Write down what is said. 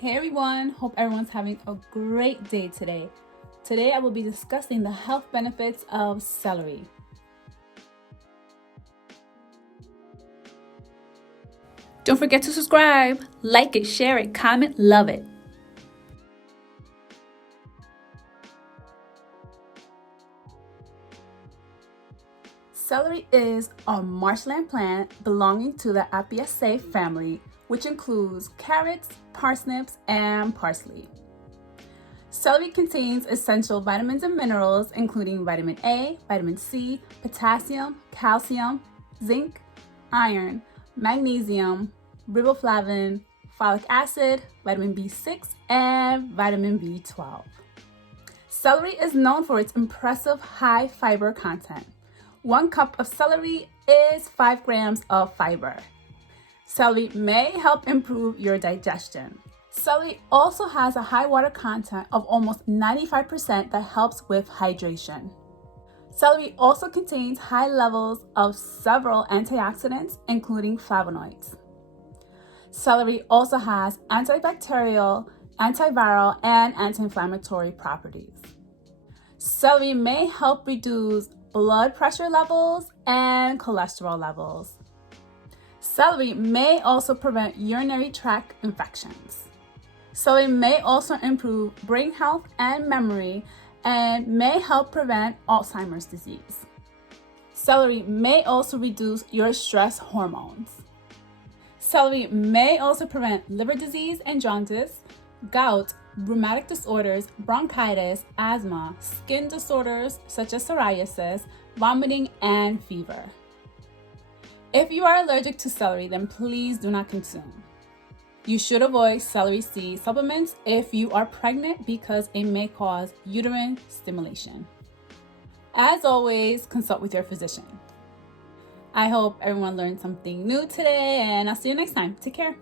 Hey everyone, hope everyone's having a great day today. Today I will be discussing the health benefits of celery. Don't forget to subscribe, like it, share it, comment, love it. Celery is a marshland plant belonging to the Apiaceae family, which includes carrots, parsnips, and parsley. Celery contains essential vitamins and minerals, including vitamin A, vitamin C, potassium, calcium, zinc, iron, magnesium, riboflavin, folic acid, vitamin B6, and vitamin B12. Celery is known for its impressive high fiber content. 1 cup of celery is 5 grams of fiber. Celery may help improve your digestion. Celery also has a high water content of almost 95% that helps with hydration. Celery also contains high levels of several antioxidants, including flavonoids. Celery also has antibacterial, antiviral, and anti-inflammatory properties. Celery may help reduce blood pressure levels and cholesterol levels. Celery may also prevent urinary tract infections. Celery may also improve brain health and memory and may help prevent Alzheimer's disease. Celery may also reduce your stress hormones. Celery may also prevent liver disease and jaundice, gout, rheumatic disorders, bronchitis, asthma, skin disorders such as psoriasis, vomiting, and fever. If you are allergic to celery, then please do not consume. You should avoid celery seed supplements if you are pregnant because it may cause uterine stimulation. As always, consult with your physician. I hope everyone learned something new today, and I'll see you next time. Take care.